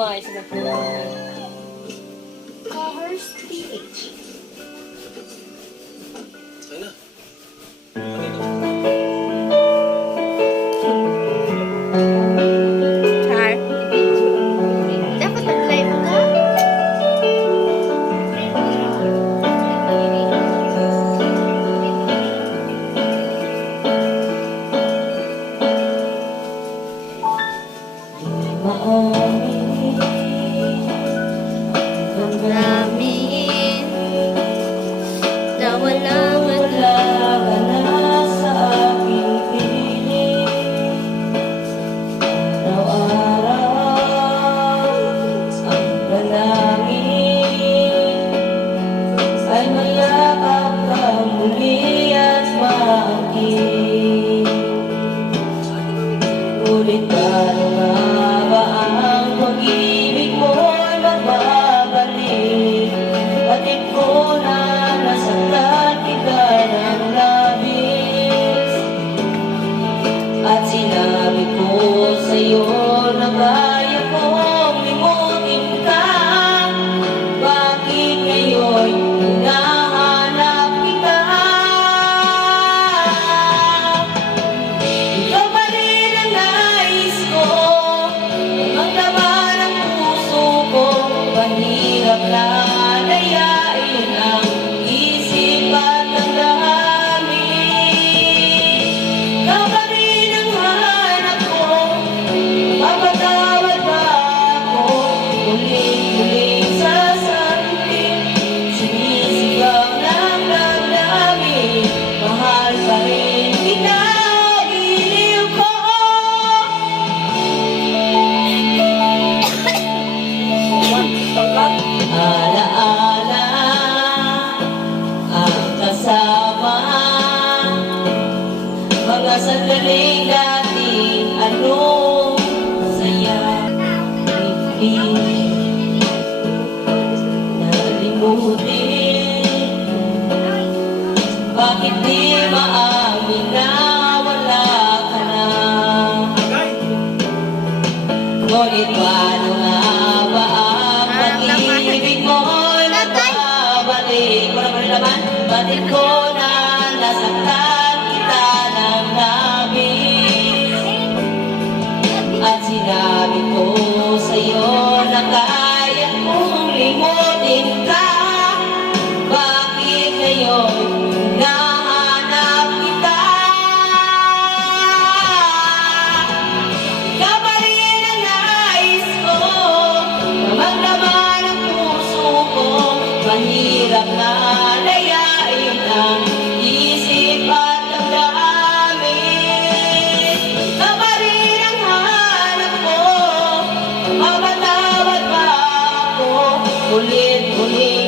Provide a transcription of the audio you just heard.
maayos na po. Covers PH. Ayun na. Char. Dapat nag-live ka. Namin na walang Ulit paano nga ba ang pag-ibig mo'y magbabalik? Batid ko na nasaktan kita ng labis, at sinabi ko sa'yo na kaya kong limutin ka. Bakit ngayon hinahanap kita? Ikaw pa rin ang nais ko, maglaman ang puso ko. Mahirap na layain ang isip at ang damdamin. Ikaw pa rin ang hanap ko, mapatawad ba ako? Muling-muling sasagutin, sinisigaw ng damdamin. Mahal pa rin kita, giliw ko. Alaala ang kasama, mga sandaling dati, anong saya. Hindi nalimutin, bakit di maamin na wala ka na? Ngunit paano nga ba ang pag-ibig mo'y magbabalik? Wala pa rin naman, batid ko na nasaktan kita ng labis, at sinabi ko sa'yo na kaya kong limutin ka. Bakit ngayon hinahanap kita? Ikaw pa rin ang nais ko, na maglaman ang puso ko. Mahirap na layain ang isip at ang damdamin. Ikaw pa rin ang hanap ko, mapatawad ba ako? Ulit-ulit